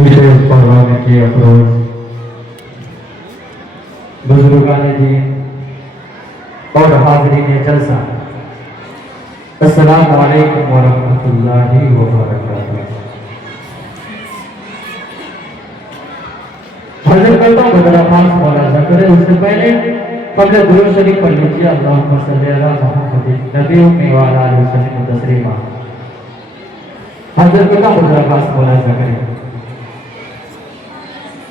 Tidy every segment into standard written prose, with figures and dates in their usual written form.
विशेष परवाने की अफरोज बुजुर्गाने दीन और हाजरीन जलसा, अस्सलामु अलैकुम वरहमतुल्लाहि वबरकातुहू। हजर करता हूँ बड़ा खास मौलाना करे उससे पहले पहले दुरूद शरीफ पढ़ लीजिए। अल्लाहुम्मा सल्ली अला मुहम्मद नबी उम्मी व अला आलिहि वसल्लम तस्लीमा। हजर करता हूँ बड़ा खास मौलाना करे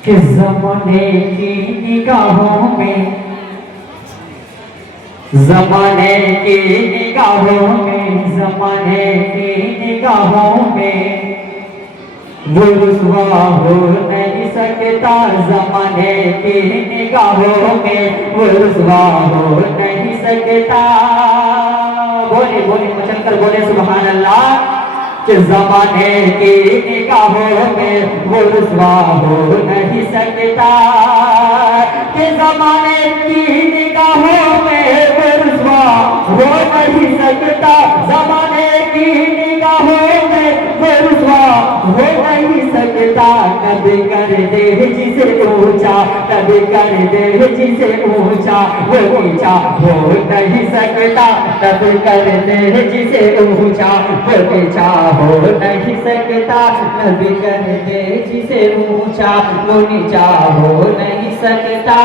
कि ज़माने की निगाहों में, ज़माने की निगाहों में, ज़माने की निगाहों में वो रुसवा हो नहीं सकता। ज़माने की निगाहों में वो रुसवा हो नहीं सकता। बोले बोले मचल कर बोले सुभान अल्लाह। कि ज़माने की निगाहों में वो रुसवा हो नहीं सकता। कि ज़माने की निगाहों में वो रुसवा हो नहीं सकता। ज़माने की निगाहों में वो रुसवा हो नहीं सकता। कभी कर दे जिसे ऊंचा, कभी कर दे जिसे ऊंचा वो नीचा हो नहीं सकता। कभी कर दे जिसे ऊंचा वो नीचा हो नहीं सकता। कभी कर दे जिसे ऊंचा वो नीचा हो नहीं सकता।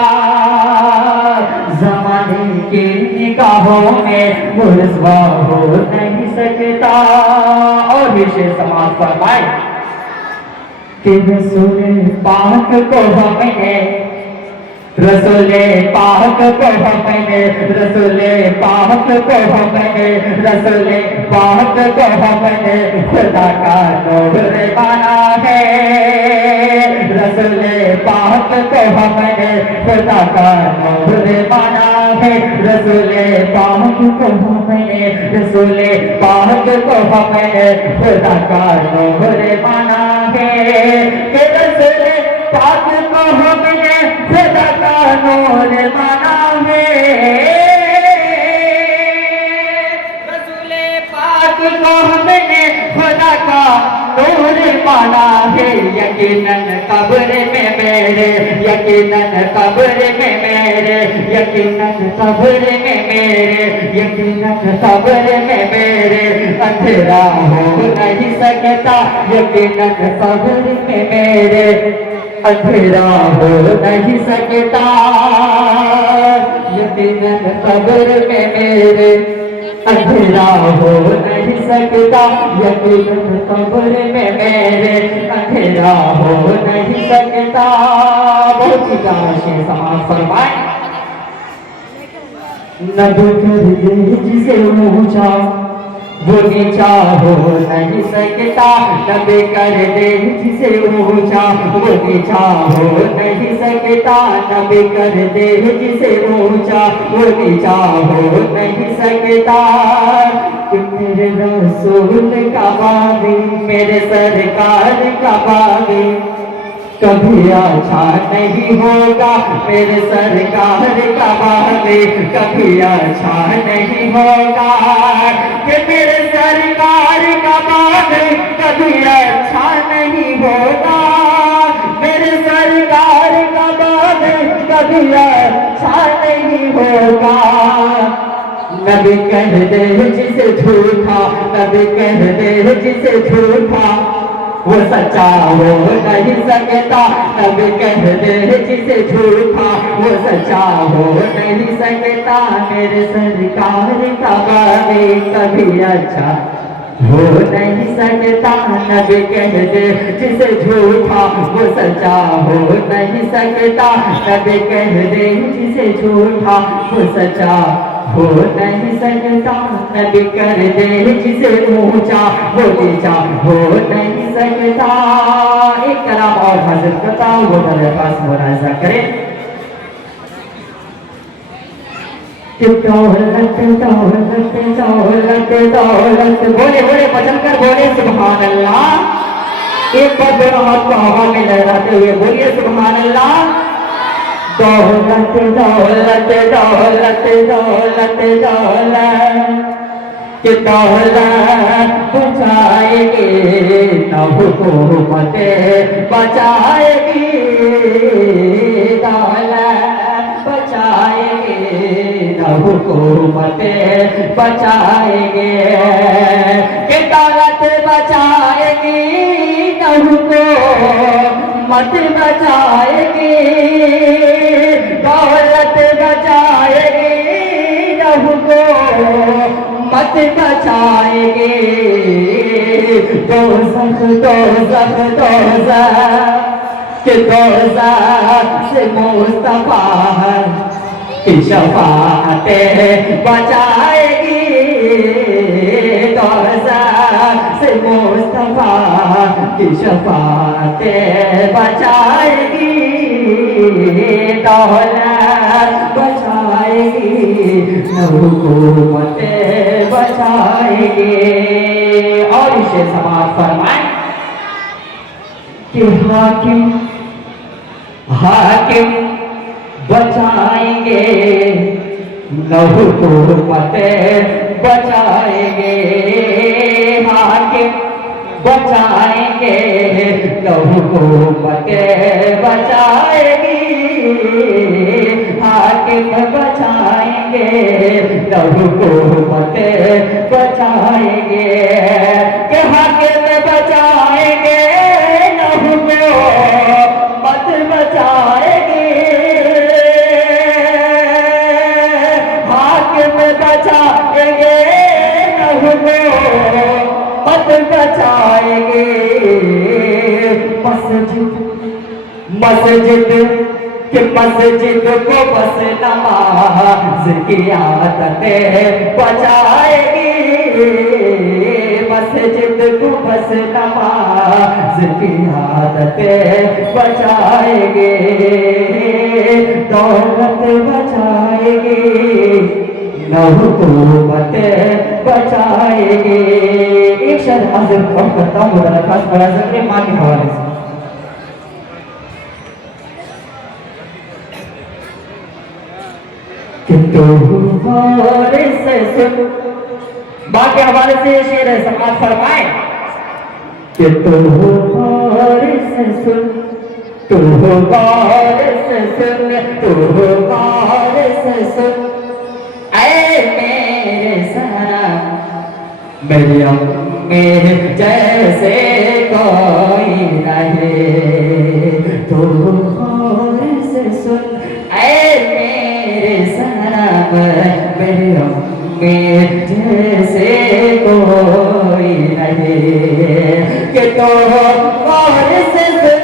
ज़माने की निगाहों में वो रुसवा हो नहीं सकता। और विशेष समाज फरमाए कि रसूल पाक को हमने, रसूल पाक को हमने, रसूल पाक को हमने, रसूल पाक को हमने खुदा का नूर माना है। रसूल पाक को हमने खुदा का नूर माना है। रसूल पाक को हमने, रसूल पाक को हमने खुदा का नूर माना है। कि रसूल पाक को हमने खुदा का नूर माना है। रसूल पाक को हमने खुदा का नूर माना है। यकीनन कब्र में मेरे, यकीनन कब्र में मेरे, यकीनन कब्र में मेरे, यकीनन कब्र में मेरे अंधेरा हो नहीं सकता। यकीनन कब्र में मेरे अंधेरा हो नहीं सकता। यकीनन कब्र में मेरे अंधेरा हो नहीं सकता। यकीनन कब्र में मेरे अंधेरा हो नहीं सकता। बहुत ही काशी समाज फरमाए नबी कर दे जिसे ऊंचा वो नीचा हो नहीं सकता। नबी कर दे जिसे ऊंचा वो नीचा हो नहीं सकता। नबी कर दे जिसे ऊंचा वो नीचा हो नहीं सकता। कि मेरे रसूल का बागी, मेरे सरकार का बागी कभी अच्छा नहीं होगा। मेरे सरकार का बागी कभी अच्छा नहीं होगा। कि मेरे सरकार का बागी कभी अच्छा नहीं होगा। मेरे सरकार का बागी कभी अच्छा नहीं होगा। नबी कह दे जिसे झूठा, नबी कह दे जिसे झूठा वो सच्चा हो नहीं सकता। नबी कह दे जिसे झूठा वो सच्चा हो नहीं सकता। मेरे सरकार का बागी कभी अच्छा हो नहीं सकता। नबी कह दे जिसे झूठा वो सच्चा हो नहीं सकता। नबी कह दे जिसे झूठा वो सच्चा हो नहीं सकता। नबी कर दे जिसे ऊंचा वो नीचा हो नहीं सकता। एक कलाम और हाजिर करता हूँ, वो दरख्वास्त मुलाजा करें कि दौलत दौलत दौलत दौलत बोले बोले बचन कर बोले सुभान अल्लाह। एक बार दोनों हाथ को हवा में लहराते हुए बोलिए सुभान अल्लाह। दौलत दौलत दौलत दौलत दौलत कि दौलत बचाएगी न हुकूमत बचाएगी, दौलत बचाएगी न हुकूमत बचाएगी, कि दौलत बचाएगी न हुकूमत बचाएगी, दौलत बचाएगी न हुकूमत बचाएगी, दोज़ख दोज़ख दोज़ख कि दोज़ख से मुस्तफा की शफाअत बचाएगी, दोज़ख से मुस्तफा की शफाअत बचाएगी, दौलत बचाएगी न हुकूमत बचाएगी। और इसे समाज फरमाए कि हाकिम हाकिम बचाएंगे न हुकूमत बचाएंगे, हाकिम बचाएंगे न हुकूमत बचाएगी, हाकिम बचाएंगे न हुकूमत बचाएंगे, कि हाकिम बचाएंगे न हुकूमत बचाएगी, हाकिम बचाएंगे न हुकूमत बचाएंगे, मस्जिद मस्जिद कि मस्जिद को बस नमाज की आदत बचाएगी, मस्जिद को बस नमाज की आदत बचाएगी, दौलत बचाएगी न हुकूमत बचाएगी। एक शब्द हाजिर करता हूँ मुझे खास बड़ा ज़िक्र माँ के हवाले से। कि तू गौर से सुन, माँ के हवाले से शेर है, समाज फरमाए कि तू गौर से सुन, तू गौर से सुन, तू गौर से सुन, ऐ मेरे सनम मेरी अम्मी जैसे कोई नहीं, तू गौर से सुन, ऐ मेरे सनम मेरी अम्मी जैसे कोई नहीं, कि तू गौर से सुन,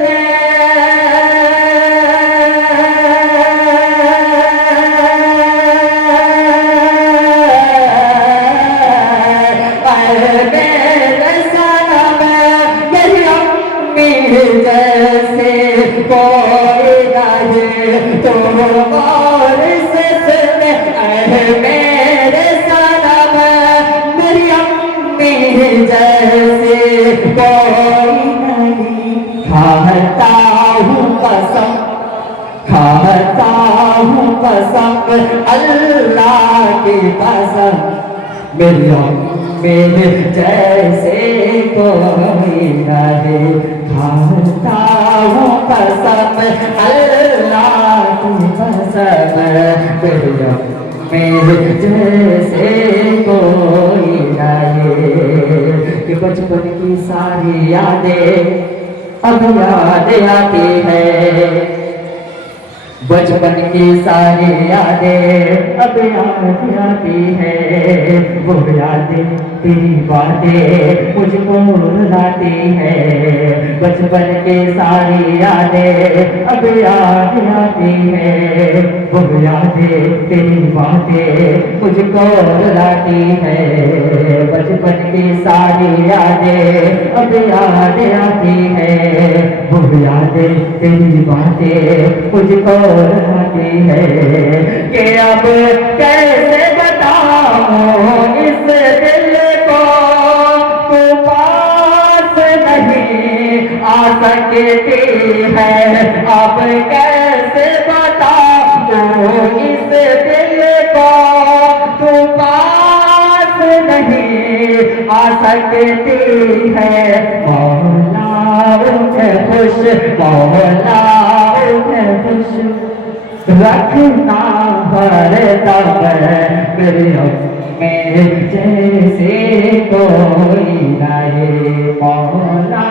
जैसे कोई नहीं, तो गौर से सुन, मेरे सनम मेरी अम्मी जैसे कोई नहीं, खाता हूँ कसम, खाता हूँ कसम अल्लाह की कसम, मेरी अम्मी जैसे कोई नहीं, खाता हूँ कसम अल्लाह की कसम, मेरे जैसे कोई नहीं, कि बचपन की सारी यादें अब याद आती है, बचपन की सारी यादें अब याद आती है, वो यादें तेरी बातें मुझको रुलाती है, बचपन की सारी यादें अब याद आती है, वो यादें तेरी बातें मुझको रुलाती है, बचपन की सारी यादें अब याद आती है, वो यादें तेरी बातें मुझको रुलाती है, कि अब कैसे बताऊं इस दिल को, तू पास नहीं आ सकती है, अब कैसे बताऊं इस दिल को, तू पास नहीं आ सकती है। मौला उन्हें खुश, मौला उन्हें खुश रखना हर दम। मेरे में जैसे कोई नहीं। मौला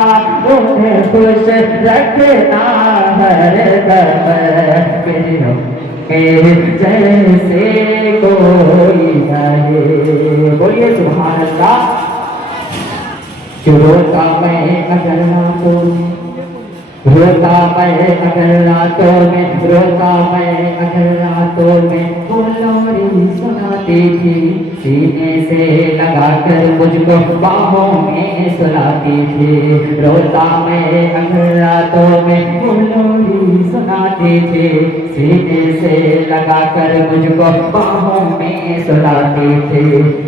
उन्हें खुश रखना हर दम। मेरे जैसे कोई नहीं। बोलिए सुभान अल्लाह। जो रोता मैं अगर रातों में, रोता मैं अगर रातों में, रोता मैं अगर रातों में, वो लोरी सुनाती थी सीने से लगाकर मुझको बाहों में सुलाती थी। रोता मैं अगर रातों में, वो लोरी सुनाती थी सीने से लगाकर मुझको बाहों में सुलाती थी।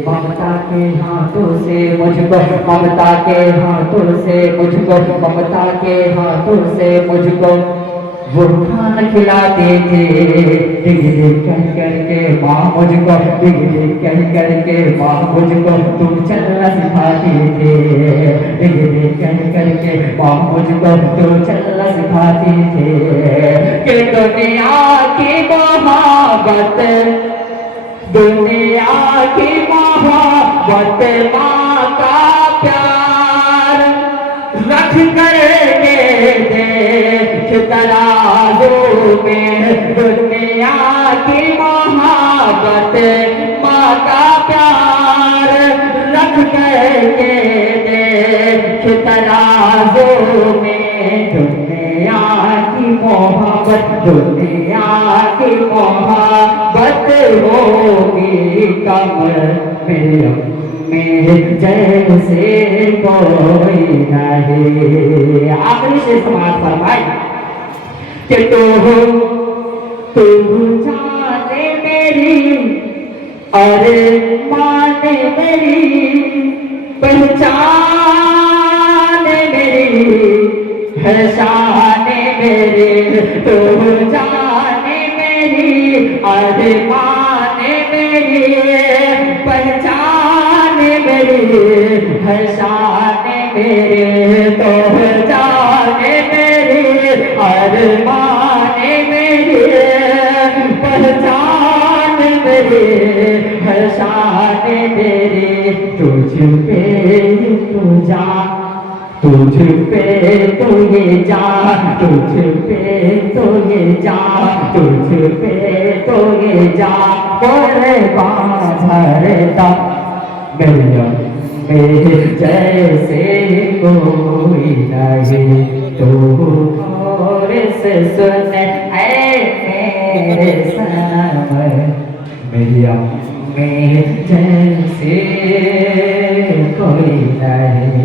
ममता के हाथों से मुझको, ममता के हाथों से मुझको, ममता के हाथों से मुझको वो खाना खिलाते थे। डिग डिग कह करके माँ मुझको, डिग डिग कह करके माँ मुझको तुम चलना सिखाते थे। डिग डिग कह करके माँ मुझको तुम चलना सिखाते थे। कि दुनिया की मोहब्बत, दुनिया की मोहब्बत, माँ का प्यार रख कर के देख तराजू में। दुनिया की मोहब्बत, माँ का प्यार रख कर के देख तराजू में। दुनिया की मोहब्बत, दुनिया की मोहब्बत होगी कम। में जैसे कोई नहीं। आखिरी से समाज फरमाई कि तू जाने मेरी और माने मेरी, पहचान मेरी है शान मेरी। तू जाने मेरी और माने मेरी, पहचान मेरी है शान मेरे। तो जाने मेरी और माने मेरी, पहचान मेरी है शान मेरी। तुझ पे तू जा, तुझ पे तो ये जा, तुझ पे तो ये जा, तुझ पे तो ये जा। कोरे बाधरता मेरे जैसे कोई नहीं। तू और से सुन ऐ मेरे सनम, मेरे जैसे कोई नहीं।